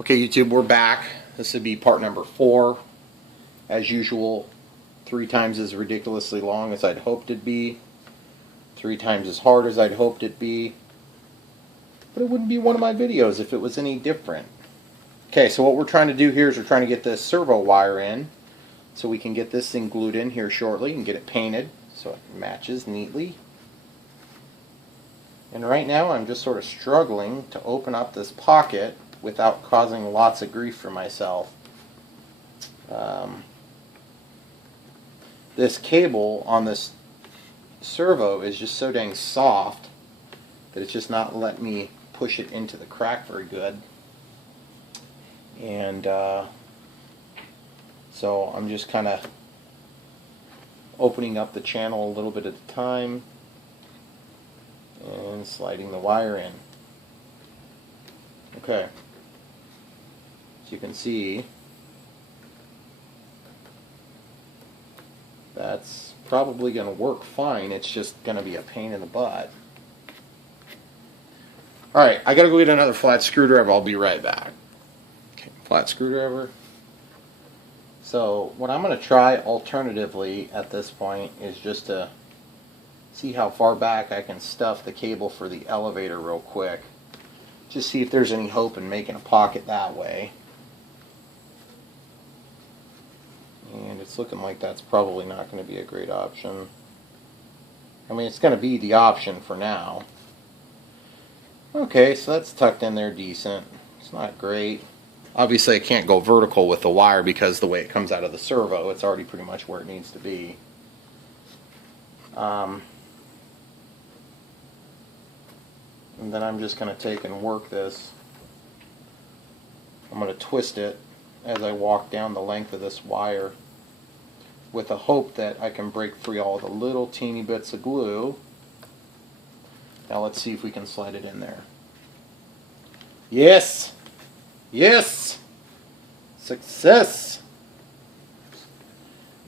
Okay, YouTube, we're back. This would be part number 4. As usual, 3 times as ridiculously long as I'd hoped it'd be. 3 times as hard as I'd hoped it'd be. But it wouldn't be one of my videos if it was any different. Okay, so what we're trying to do here is we're trying to get this servo wire in. So we can get this thing glued in here shortly and get it painted so it matches neatly. And right now I'm just sort of struggling to open up this pocket without causing lots of grief for myself. This cable on this servo is just so dang soft that it's just not letting me push it into the crack very good. And so I'm just kind of opening up the channel a little bit at a time and sliding the wire in. Okay. As you can see, that's probably going to work fine. It's just going to be a pain in the butt. Alright, I got to go get another flat screwdriver. I'll be right back. Okay, flat screwdriver. So what I'm going to try alternatively at this point is just to see how far back I can stuff the cable for the elevator real quick. Just see if there's any hope in making a pocket that way. And it's looking like that's probably not going to be a great option. I mean, it's going to be the option for now. Okay, so that's tucked in there decent. It's not great. Obviously I can't go vertical with the wire because the way it comes out of the servo, it's already pretty much where it needs to be. And then I'm just going to take and work this. I'm going to twist it as I walk down the length of this wire with the hope that I can break free all the little teeny bits of glue. Now let's see if we can slide it in there. Yes! Yes! Success!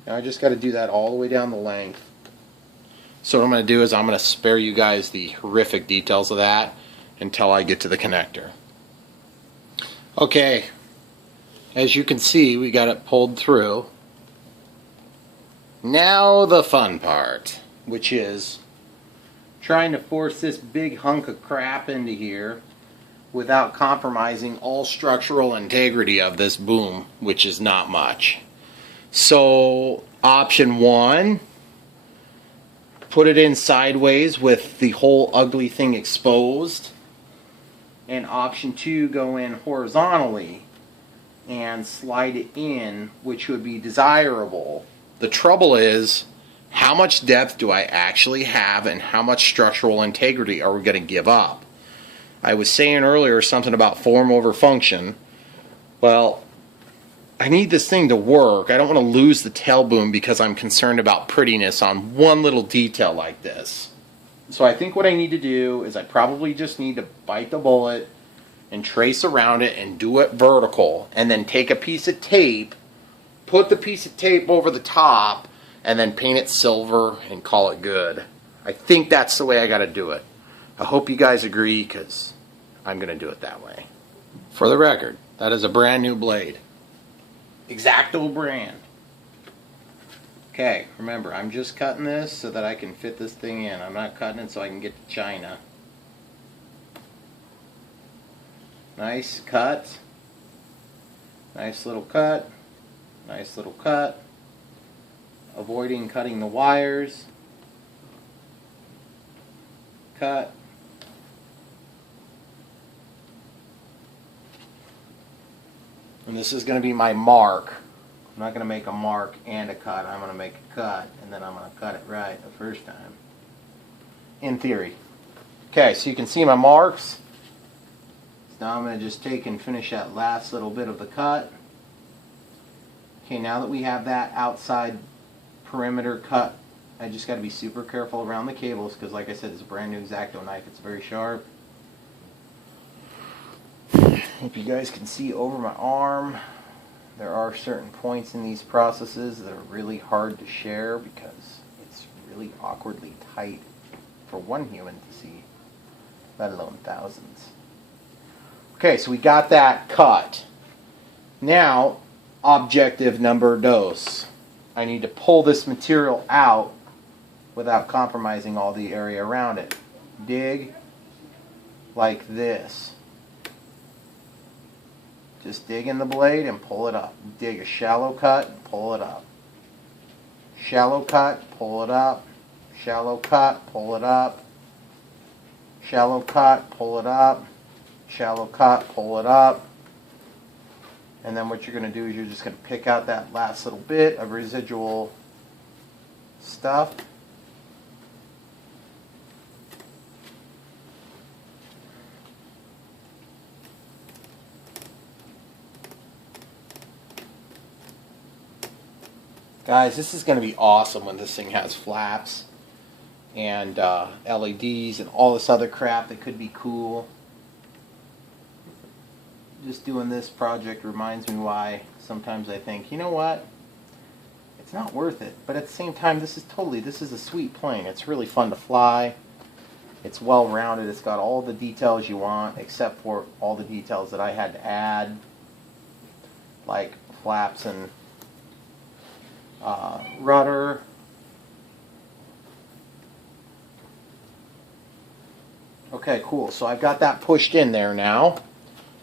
Now I just got to do that all the way down the length. So what I'm going to do is I'm going to spare you guys the horrific details of that until I get to the connector. Okay, as you can see, we got it pulled through. Now the fun part, which is trying to force this big hunk of crap into here without compromising all structural integrity of this boom, which is not much. So option 1, put it in sideways with the whole ugly thing exposed. And option 2, go in horizontally and slide it in, which would be desirable. The trouble is, how much depth do I actually have and how much structural integrity are we going to give up? I was saying earlier something about form over function. Well, I need this thing to work. I don't want to lose the tail boom because I'm concerned about prettiness on one little detail like this. So I think what I need to do is I probably just need to bite the bullet and trace around it and do it vertical, and then take a piece of tape, put the piece of tape over the top, and then paint it silver and call it good. I think that's the way I got to do it. I hope you guys agree, because I'm going to do it that way. For the record, that is a brand new blade. Exacto brand. Okay, remember, I'm just cutting this so that I can fit this thing in. I'm not cutting it so I can get to China. Nice cut. Nice little cut. Nice little cut. Avoiding cutting the wires. Cut. And this is going to be my mark. I'm not going to make a mark and a cut. I'm going to make a cut, and then I'm going to cut it right the first time. In theory. Okay, so you can see my marks. So now I'm going to just take and finish that last little bit of the cut. Okay, now that we have that outside perimeter cut, I just got to be super careful around the cables because, like I said, it's a brand new X-Acto knife. It's very sharp. Hope you guys can see over my arm. There are certain points in these processes that are really hard to share because it's really awkwardly tight for one human to see, let alone thousands. Okay, so we got that cut. Now, objective number dos. I need to pull this material out without compromising all the area around it. Dig like this. Just dig in the blade and pull it up. Dig a shallow cut and pull it up. Shallow cut, pull it up. Shallow cut, pull it up. Shallow cut, pull it up. Shallow cut, pull it up. And then what you're going to do is you're just going to pick out that last little bit of residual stuff. Guys, this is going to be awesome when this thing has flaps and LEDs and all this other crap that could be cool. Just doing this project reminds me why sometimes I think, you know what, it's not worth it. But at the same time, this is a sweet plane. It's really fun to fly. It's well rounded. It's got all the details you want, except for all the details that I had to add, like flaps and rudder. Okay, cool. So I've got that pushed in there now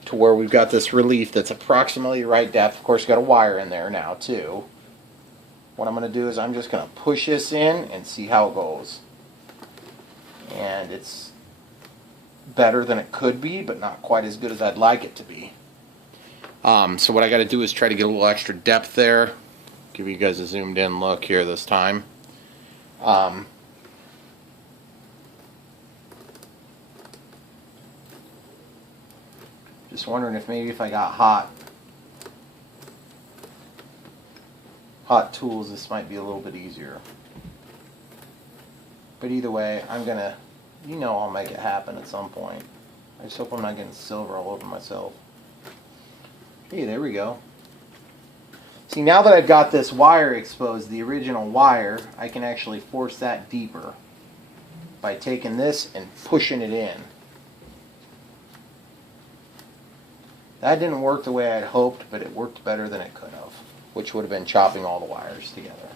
to where we've got this relief that's approximately the right depth. Of course, got a wire in there now too. What I'm going to do is I'm just going to push this in and see how it goes. And it's better than it could be, but not quite as good as I'd like it to be. So what I got to do is try to get a little extra depth there. Give you guys a zoomed in look here this time. Just wondering if maybe if I got hot tools, this might be a little bit easier. But either way, I'm gonna, I'll make it happen at some point. I just hope I'm not getting silver all over myself. Hey, there we go. See, now that I've got this wire exposed, the original wire, I can actually force that deeper by taking this and pushing it in. That didn't work the way I'd hoped, but it worked better than it could have, which would have been chopping all the wires together.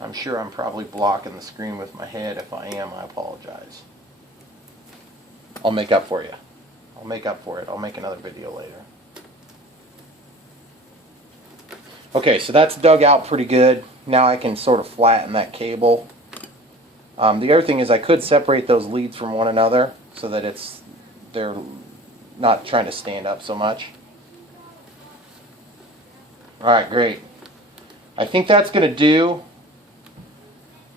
I'm sure I'm probably blocking the screen with my head. If I am, I apologize. I'll make up for you. I'll make up for it. I'll make another video later. Okay, so that's dug out pretty good. Now I can sort of flatten that cable. The other thing is I could separate those leads from one another so that they're not trying to stand up so much. Alright, great. I think that's going to do,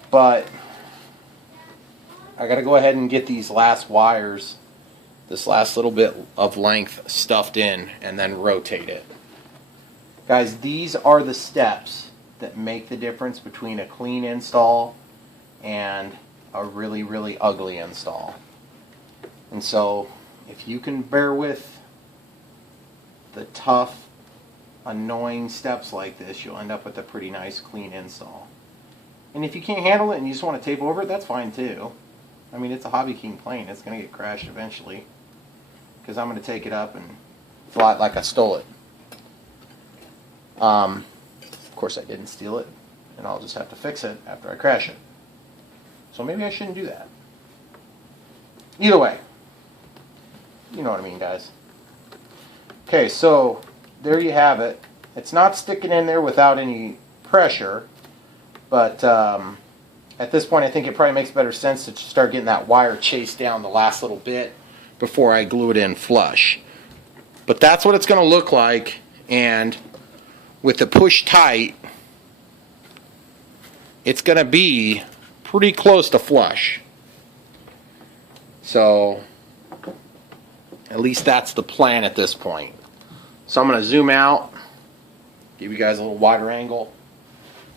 but I got to go ahead and get these last wires, this last little bit of length stuffed in, and then rotate it. Guys, these are the steps that make the difference between a clean install and a really, really ugly install. And so, if you can bear with the tough, annoying steps like this, you'll end up with a pretty nice, clean install. And if you can't handle it and you just want to tape over it, that's fine too. I mean, it's a Hobby King plane. It's going to get crashed eventually. Because I'm going to take it up and fly it like I stole it. Of course, I didn't steal it, and I'll just have to fix it after I crash it. So maybe I shouldn't do that. Either way, you know what I mean, guys. Okay, so there you have it. It's not sticking in there without any pressure, but at this point I think it probably makes better sense to start getting that wire chased down the last little bit before I glue it in flush. But that's what it's going to look like, and with the push tight, it's going to be pretty close to flush. So at least that's the plan at this point. So I'm going to zoom out, give you guys a little wider angle.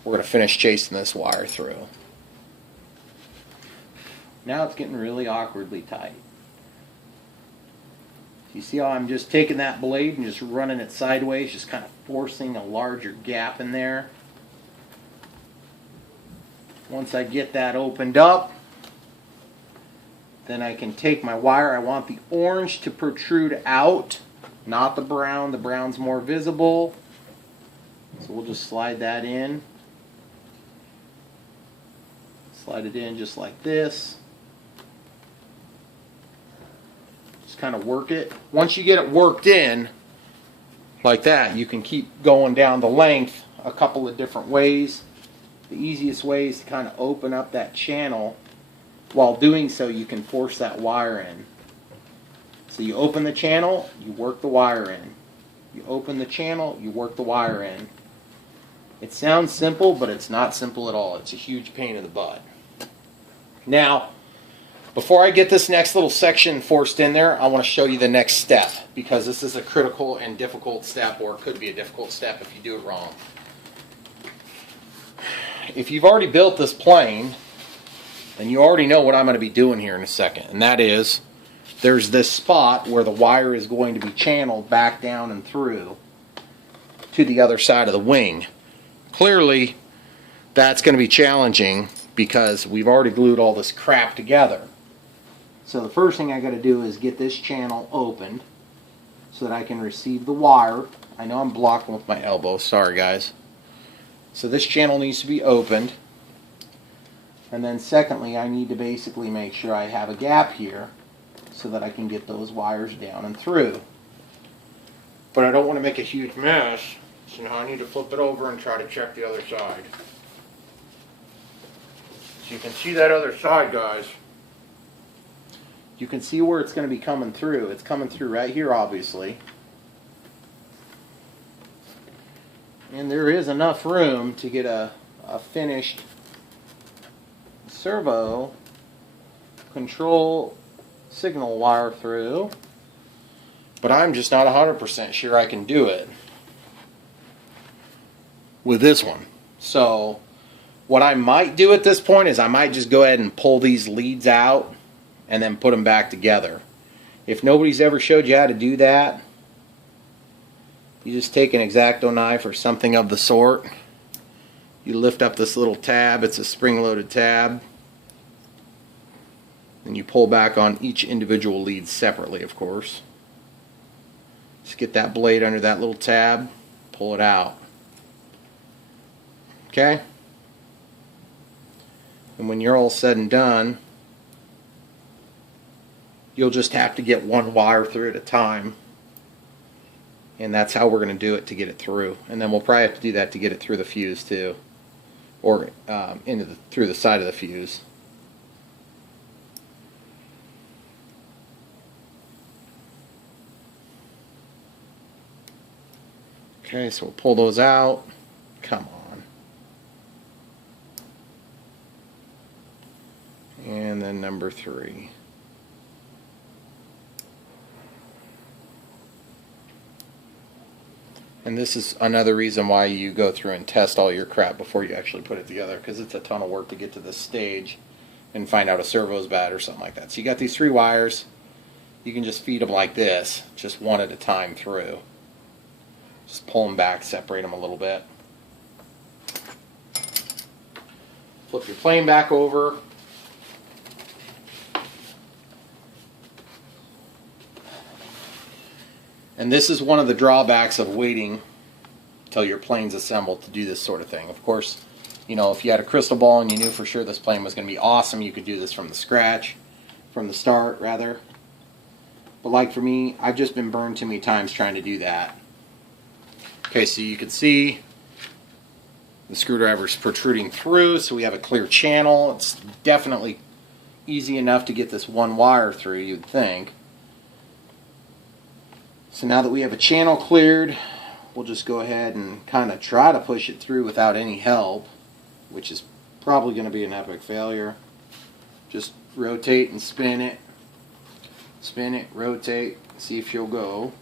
We're going to finish chasing this wire through. Now it's getting really awkwardly tight. You see how I'm just taking that blade and just running it sideways, just kind of forcing a larger gap in there. Once I get that opened up, Then I can take my wire. I want the orange to protrude out, not the brown. The brown's more visible. So we'll just slide that in. Slide it in just like this. Just kind of work it. Once you get it worked in, like that, you can keep going down the length a couple of different ways. The easiest way is to kind of open up that channel. While doing so, you can force that wire in. So you open the channel, you work the wire in. You open the channel, you work the wire in. It sounds simple, but it's not simple at all. It's a huge pain in the butt. Now, before I get this next little section forced in there, I want to show you the next step, because this is a critical and difficult step, or it could be a difficult step if you do it wrong. If you've already built this plane, then you already know what I'm going to be doing here in a second, and that is there's this spot where the wire is going to be channeled back down and through to the other side of the wing. Clearly, that's going to be challenging because we've already glued all this crap together. So the first thing I got to do is get this channel opened so that I can receive the wire. I know I'm blocking with my elbow, sorry guys. So this channel needs to be opened. And then secondly, I need to basically make sure I have a gap here so that I can get those wires down and through. But I don't want to make a huge mess, so now I need to flip it over and try to check the other side. So you can see that other side, guys. You can see where it's going to be coming through. It's coming through right here, obviously. And there is enough room to get a finished servo control signal wire through, but I'm just not 100% sure I can do it with this one. So what I might do at this point is I might just go ahead and pull these leads out and then put them back together. If nobody's ever showed you how to do that, you just take an X-Acto knife or something of the sort. You lift up this little tab, it's a spring-loaded tab, and you pull back on each individual lead separately, of course. Just get that blade under that little tab, pull it out. Okay? And when you're all said and done, you'll just have to get one wire through at a time. And that's how we're going to do it to get it through. And then we'll probably have to do that to get it through the fuse too. Or through the side of the fuse. Okay, so we'll pull those out. Come on. And then number 3. And this is another reason why you go through and test all your crap before you actually put it together, because it's a ton of work to get to this stage and find out a servo's bad or something like that. So you got these 3 wires. You can just feed them like this, just one at a time through. Just pull them back, separate them a little bit. Flip your plane back over. And this is one of the drawbacks of waiting till your plane's assembled to do this sort of thing. Of course, you know, if you had a crystal ball and you knew for sure this plane was going to be awesome, you could do this from the start rather. But like for me, I've just been burned too many times trying to do that. Okay, so you can see the screwdriver's protruding through, so we have a clear channel. It's definitely easy enough to get this one wire through, you'd think. So now that we have a channel cleared, we'll just go ahead and kind of try to push it through without any help, which is probably going to be an epic failure. Just rotate and spin it, rotate, see if you'll go.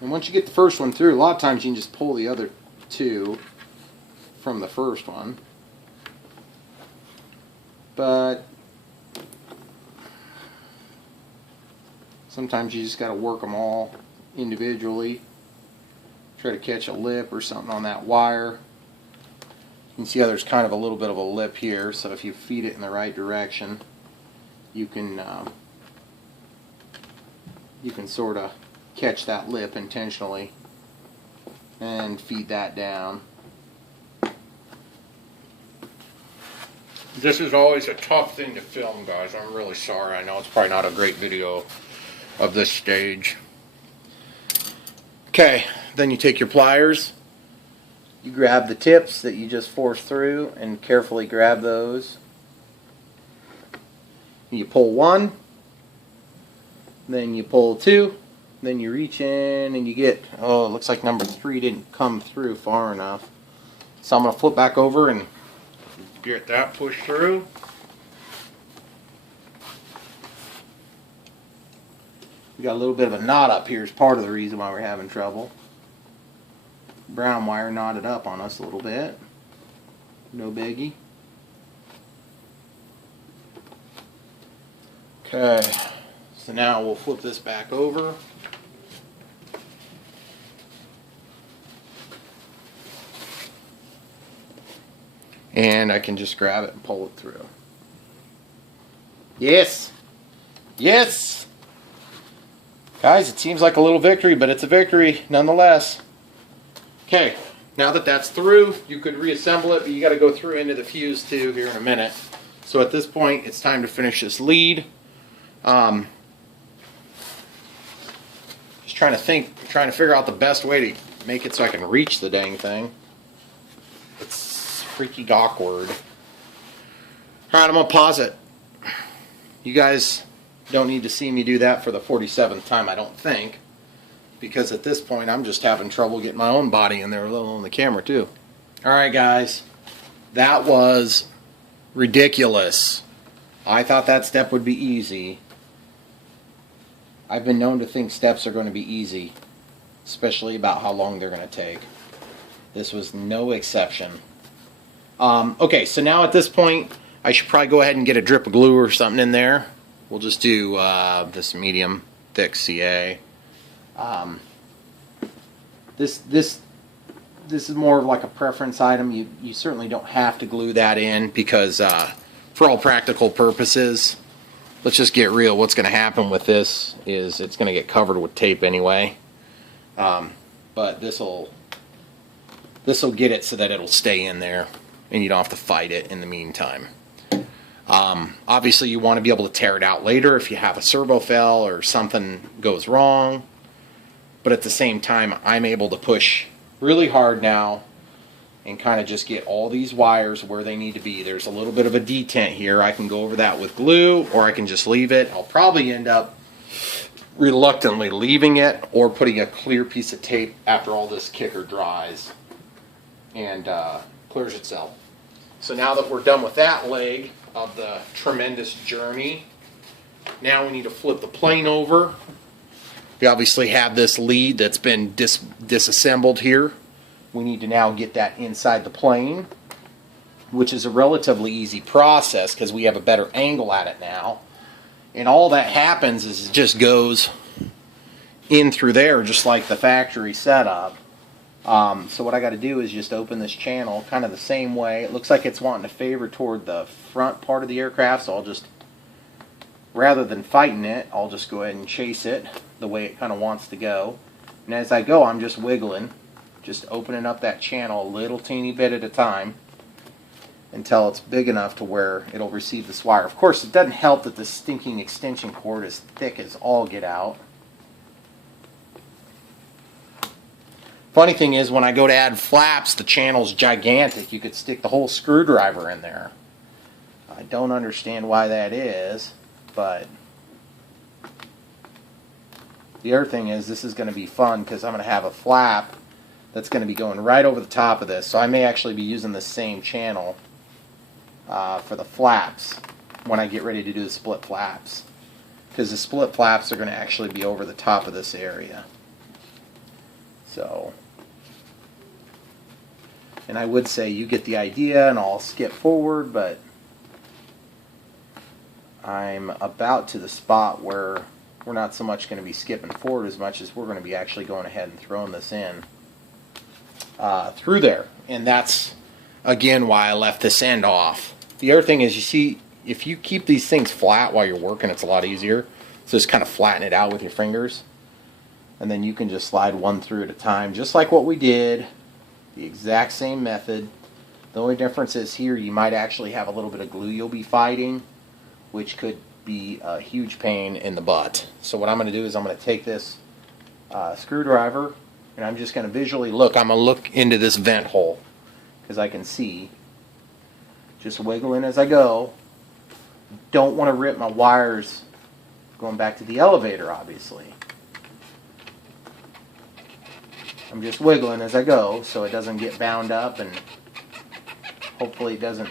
And once you get the first one through, a lot of times you can just pull the other 2 from the first one. But sometimes you just got to work them all individually. Try to catch a lip or something on that wire. You can see how there's kind of a little bit of a lip here, so if you feed it in the right direction, you can sort of catch that lip intentionally and feed that down. This is always a tough thing to film, guys. I'm really sorry. I know it's probably not a great video of this stage. Okay, then you take your pliers, you grab the tips that you just forced through and carefully grab those. You pull one, then you pull two, then you reach in and you get, oh, it looks like number 3 didn't come through far enough. So I'm going to flip back over and get that pushed through. We got a little bit of a knot up here is part of the reason why we're having trouble. Brown wire knotted up on us a little bit. No biggie. Okay, so now we'll flip this back over. And I can just grab it and pull it through. Yes! Yes! Guys, it seems like a little victory, but it's a victory nonetheless. Okay, now that that's through, you could reassemble it, but you got to go through into the fuse too here in a minute. So at this point, it's time to finish this lead. Just trying to figure out the best way to make it so I can reach the dang thing. It's freaking awkward. Alright, I'm going to pause it. You guys don't need to see me do that for the 47th time, I don't think. Because at this point, I'm just having trouble getting my own body in there, let alone the camera too. Alright guys, that was ridiculous. I thought that step would be easy. I've been known to think steps are going to be easy, especially about how long they're going to take. This was no exception. Okay, so now at this point, I should probably go ahead and get a drip of glue or something in there. We'll just do this medium thick CA. This is more of like a preference item. You certainly don't have to glue that in because for all practical purposes, let's just get real. What's going to happen with this is it's going to get covered with tape anyway. But this'll get it so that it'll stay in there and you don't have to fight it in the meantime. Obviously you want to be able to tear it out later if you have a servo fail or something goes wrong. But at the same time, I'm able to push really hard now and kind of just get all these wires where they need to be. There's a little bit of a detent here. I can go over that with glue, or I can just leave it. I'll probably end up reluctantly leaving it or putting a clear piece of tape after all this kicker dries and clears itself. So now that we're done with that leg of the tremendous journey, now we need to flip the plane over. We obviously have this lead that's been disassembled here. We need to now get that inside the plane, which is a relatively easy process because we have a better angle at it now. And all that happens is it just goes in through there just like the factory setup. So what I got to do is just open this channel kind of the same way. It looks like it's wanting to favor toward the front part of the aircraft, so I'll just, rather than fighting it, I'll just go ahead and chase it the way it kind of wants to go. And as I go, I'm just wiggling, just opening up that channel a little teeny bit at a time until it's big enough to where it'll receive this wire. Of course, it doesn't help that the stinking extension cord is thick as all get out. Funny thing is, when I go to add flaps, the channel's gigantic. You could stick the whole screwdriver in there. I don't understand why that is, but the other thing is this is going to be fun because I'm going to have a flap that's going to be going right over the top of this. So I may actually be using the same channel for the flaps when I get ready to do the split flaps, because the split flaps are going to actually be over the top of this area. So, and I would say you get the idea, and I'll skip forward, but I'm about to the spot where we're not so much going to be skipping forward as much as we're going to be actually going ahead and throwing this in through there. And that's again, why I left this end off. The other thing is, you see, if you keep these things flat while you're working, it's a lot easier. So just kind of flatten it out with your fingers. And then you can just slide one through at a time, just like what we did. The exact same method. The only difference is here you might actually have a little bit of glue you'll be fighting, which could be a huge pain in the butt. So what I'm going to do is I'm going to take this screwdriver, and I'm just going to visually look. I'm going to look into this vent hole because I can see. Just wiggling as I go. Don't want to rip my wires going back to the elevator, obviously. I'm just wiggling as I go so it doesn't get bound up, and hopefully it doesn't.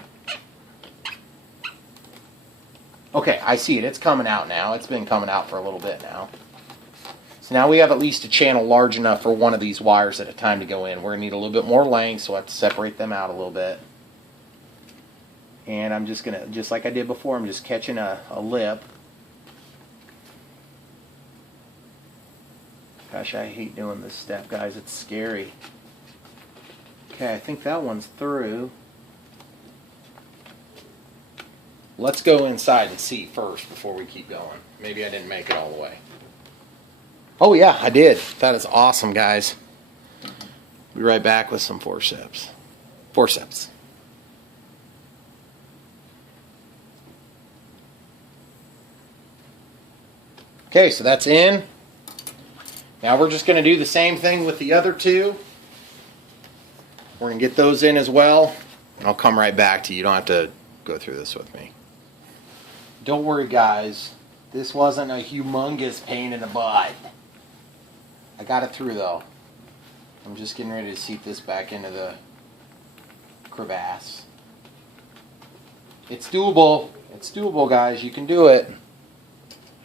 Okay, I see it. It's coming out now. It's been coming out for a little bit now. So now we have at least a channel large enough for one of these wires at a time to go in. We're going to need a little bit more length, so I have to separate them out a little bit. And I'm just going to, just like I did before, I'm just catching a lip. Gosh, I hate doing this step, guys. It's scary. Okay, I think that one's through. Let's go inside and see first before we keep going. Maybe I didn't make it all the way. Oh yeah, I did. That is awesome, guys. Be right back with some forceps. Forceps. Okay, so that's in. Now we're just going to do the same thing with the other two. We're going to get those in as well. And I'll come right back to you. You don't have to go through this with me. Don't worry, guys. This wasn't a humongous pain in the butt. I got it through, though. I'm just getting ready to seat this back into the crevasse. It's doable. It's doable, guys. You can do it.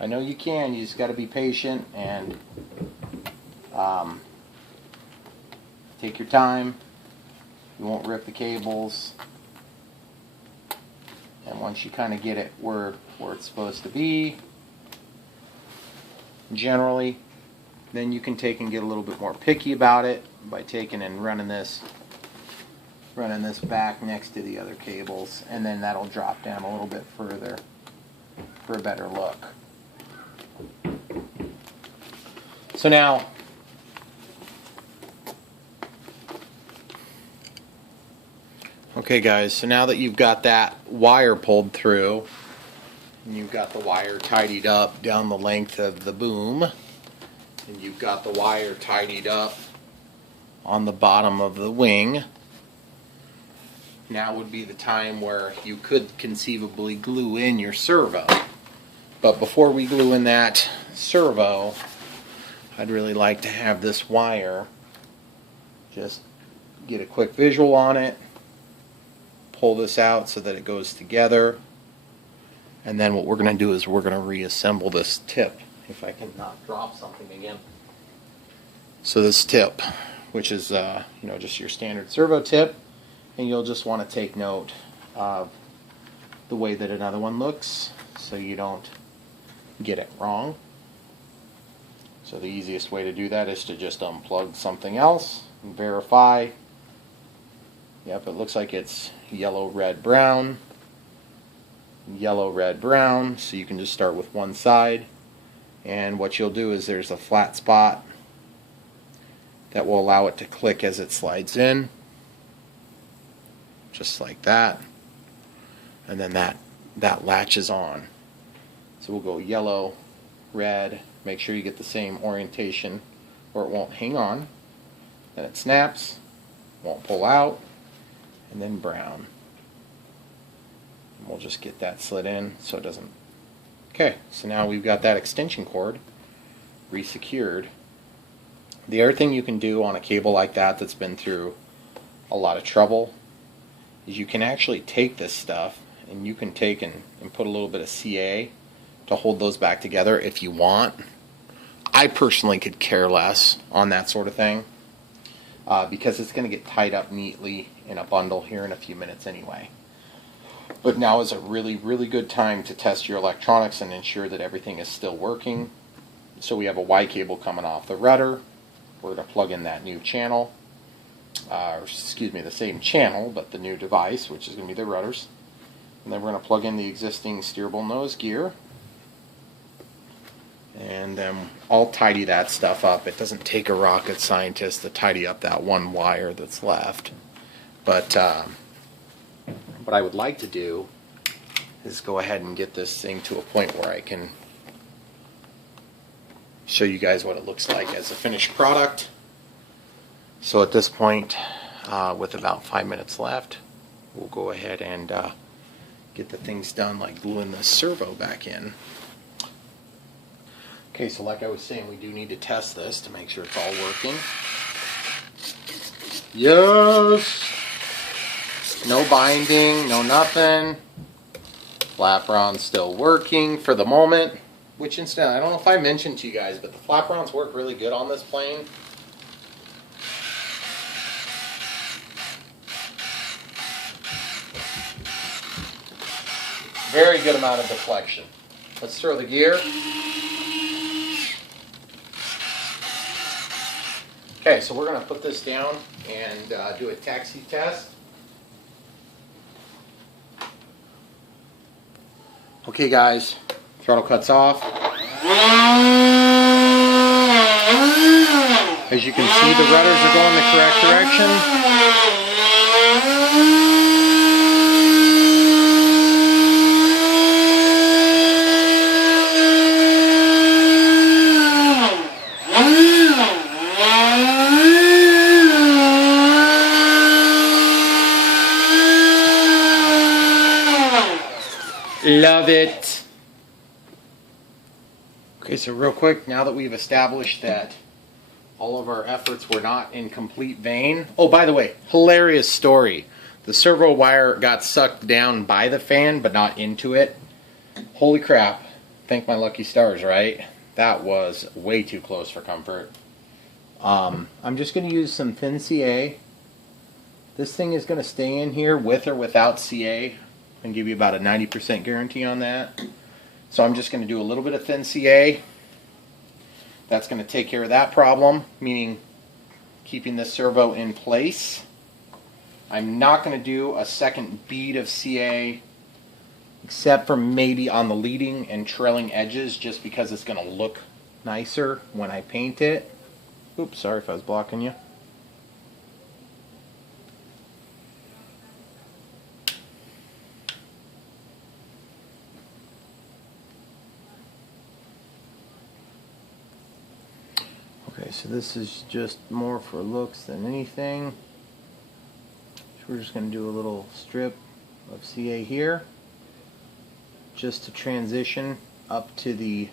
I know you can. You just got to be patient and take your time. You won't rip the cables. And once you kind of get it where it's supposed to be, generally, then you can take and get a little bit more picky about it by taking and running this back next to the other cables, and then that'll drop down a little bit further for a better look. So now, okay guys, so now that you've got that wire pulled through, and you've got the wire tidied up down the length of the boom, and you've got the wire tidied up on the bottom of the wing, now would be the time where you could conceivably glue in your servo. But before we glue in that servo, I'd really like to have this wire, just get a quick visual on it, pull this out so that it goes together, and then what we're going to do is we're going to reassemble this tip, if I can not drop something again. So this tip, which is just your standard servo tip, and you'll just want to take note of the way that another one looks so you don't get it wrong. So the easiest way to do that is to just unplug something else and verify. Yep, it looks like it's yellow, red, brown. Yellow, red, brown. So you can just start with one side. And what you'll do is there's a flat spot that will allow it to click as it slides in. Just like that. And then that latches on. So we'll go yellow, red. Make sure you get the same orientation or it won't hang on. Then it snaps, won't pull out, and then brown. And we'll just get that slid in so it doesn't. Okay, so now we've got that extension cord resecured. The other thing you can do on a cable like that that's been through a lot of trouble is you can actually take this stuff and you can take and put a little bit of CA to hold those back together if you want. I personally could care less on that sort of thing because it's going to get tied up neatly in a bundle here in a few minutes anyway. But now is a really, really good time to test your electronics and ensure that everything is still working. So we have a Y cable coming off the rudder. We're going to plug in that new channel. excuse me, the same channel, but the new device, which is going to be the rudders. And then we're going to plug in the existing steerable nose gear. And then I'll tidy that stuff up. It doesn't take a rocket scientist to tidy up that one wire that's left. But what I would like to do is go ahead and get this thing to a point where I can show you guys what it looks like as a finished product. So at this point, with about 5 minutes left, we'll go ahead and get the things done, like gluing the servo back in. Okay, so like I was saying, we do need to test this to make sure it's all working. Yes! No binding, no nothing. Flaperon's still working for the moment. Which incidentally, I don't know if I mentioned to you guys, but the flaperons work really good on this plane. Very good amount of deflection. Let's throw the gear. Okay, so we're going to put this down and do a taxi test. Okay guys, throttle cuts off. As you can see, the rudders are going the correct direction. Love it. Okay, so real quick, now that we've established that all of our efforts were not in complete vain. Oh, by the way, hilarious story. The servo wire got sucked down by the fan, but not into it. Holy crap. Thank my lucky stars, right? That was way too close for comfort. I'm just going to use some thin CA. This thing is going to stay in here with or without CA. And give you about a 90% guarantee on that. So I'm just going to do a little bit of thin CA. That's going to take care of that problem, meaning keeping the servo in place. I'm not going to do a second bead of CA, except for maybe on the leading and trailing edges, just because it's going to look nicer when I paint it. Oops, sorry if I was blocking you. Okay, so this is just more for looks than anything. So we're just going to do a little strip of CA here, just to transition up to the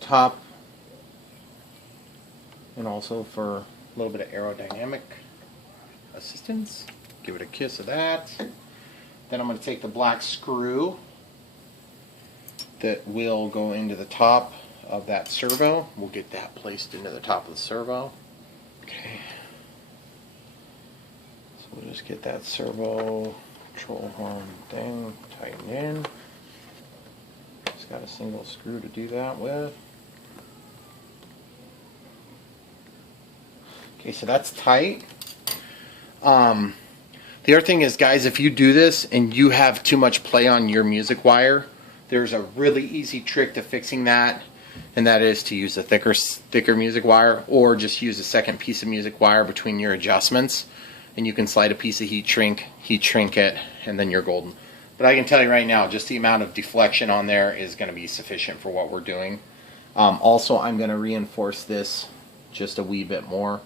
top, and also for a little bit of aerodynamic assistance. Give it a kiss of that. Then I'm going to take the black screw that will go into the top of that servo. We'll get that placed into the top of the servo. Okay. So we'll just get that servo control horn thing tightened in. Just got a single screw to do that with. Okay, so that's tight. The other thing is, guys, if you do this and you have too much play on your music wire, there's a really easy trick to fixing that. And that is to use a thicker music wire, or just use a second piece of music wire between your adjustments, and you can slide a piece of heat shrink it, and then you're golden. But I can tell you right now, just the amount of deflection on there is going to be sufficient for what we're doing. Also, I'm going to reinforce this just a wee bit more.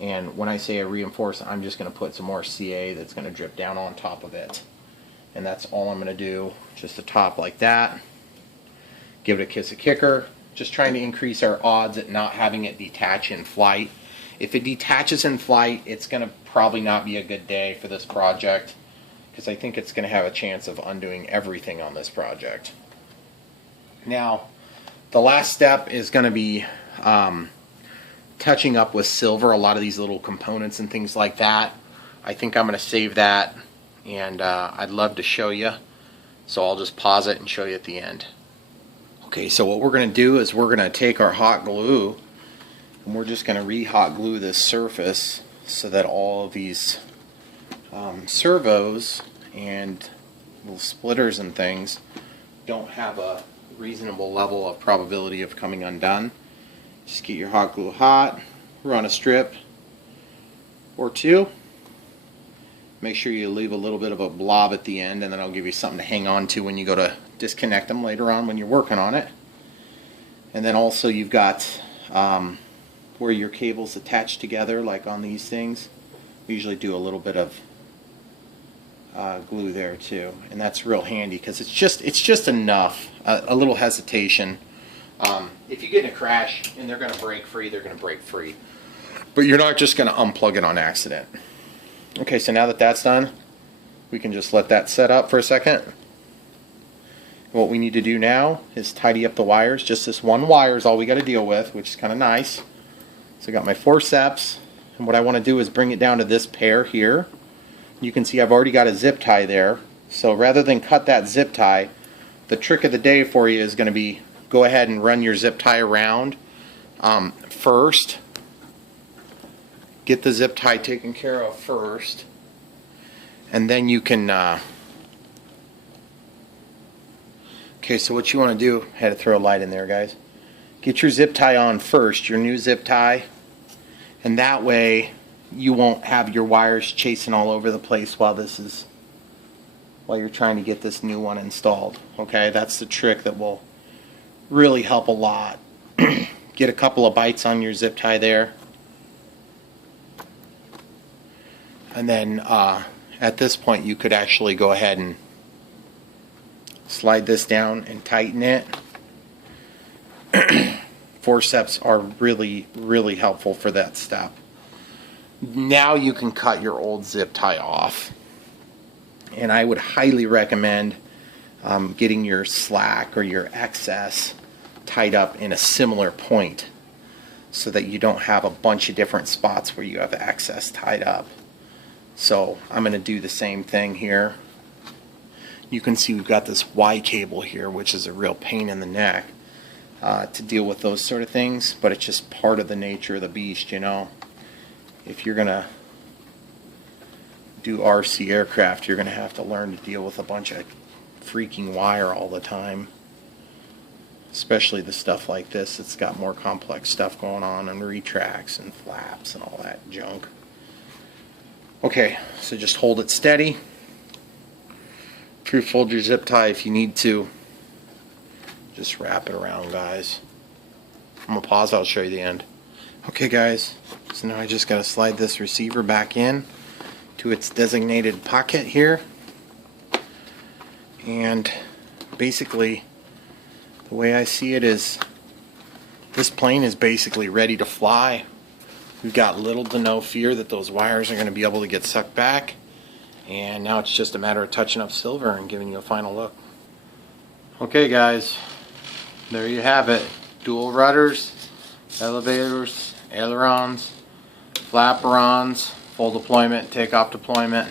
And when I say I reinforce, I'm just going to put some more CA that's going to drip down on top of it. And that's all I'm going to do, just a top like that. Give it a kiss of kicker, just trying to increase our odds at not having it detach in flight. If it detaches in flight, it's going to probably not be a good day for this project, because I think it's going to have a chance of undoing everything on this project. Now, the last step is going to be touching up with silver a lot of these little components and things like that. I think I'm going to save that, and I'd love to show you, so I'll just pause it and show you at the end. Okay, so what we're going to do is we're going to take our hot glue, And we're just going to re-hot glue this surface so that all of these servos and little splitters and things don't have a reasonable level of probability of coming undone. Just get your hot glue hot, run a strip or two. Make sure you leave a little bit of a blob at the end, and then I'll give you something to hang on to when you go to disconnect them later on when you're working on it. And then also you've got where your cables attach together, like on these things. We usually do a little bit of glue there too, and that's real handy because it's just enough. A little hesitation. If you get in a crash and they're going to break free, they're going to break free. But you're not just going to unplug it on accident. Okay, so now that that's done, we can just let that set up for a second. What we need to do now is tidy up the wires. Just this one wire is all we got to deal with, which is kind of nice. So I got my forceps, and what I want to do is bring it down to this pair here. You can see I've already got a zip tie there. So rather than cut that zip tie, the trick of the day for you is going to be go ahead and run your zip tie around first. Get the zip tie taken care of first, and then you can okay, so what you want to do, I had to throw a light in there, guys. Get your zip tie on first, your new zip tie, and that way you won't have your wires chasing all over the place while you're trying to get this new one installed. Okay, that's the trick that will really help a lot. Get a couple of bites on your zip tie there. And then at this point you could actually go ahead and slide this down and tighten it. Forceps are really, really helpful for that step. Now you can cut your old zip tie off. And I would highly recommend getting your slack or your excess tied up in a similar point so that you don't have a bunch of different spots where you have excess tied up. So I'm going to do the same thing here. You can see we've got this Y cable here, which is a real pain in the neck to deal with those sort of things, but it's just part of the nature of the beast, you know. If you're going to do RC aircraft, you're going to have to learn to deal with a bunch of freaking wire all the time. Especially the stuff like this, it's got more complex stuff going on, and retracts and flaps and all that junk. Okay, so just hold it steady. Fold your zip tie if you need to. Just wrap it around, guys. I'm going to pause, I'll show you the end. Okay guys, so now I just got to slide this receiver back in to its designated pocket here. And basically, the way I see it is this plane is basically ready to fly. We've got little to no fear that those wires are going to be able to get sucked back. And now it's just a matter of touching up silver and giving you a final look. Okay guys, there you have it. Dual rudders, elevators, ailerons, flaperons, full deployment, takeoff deployment.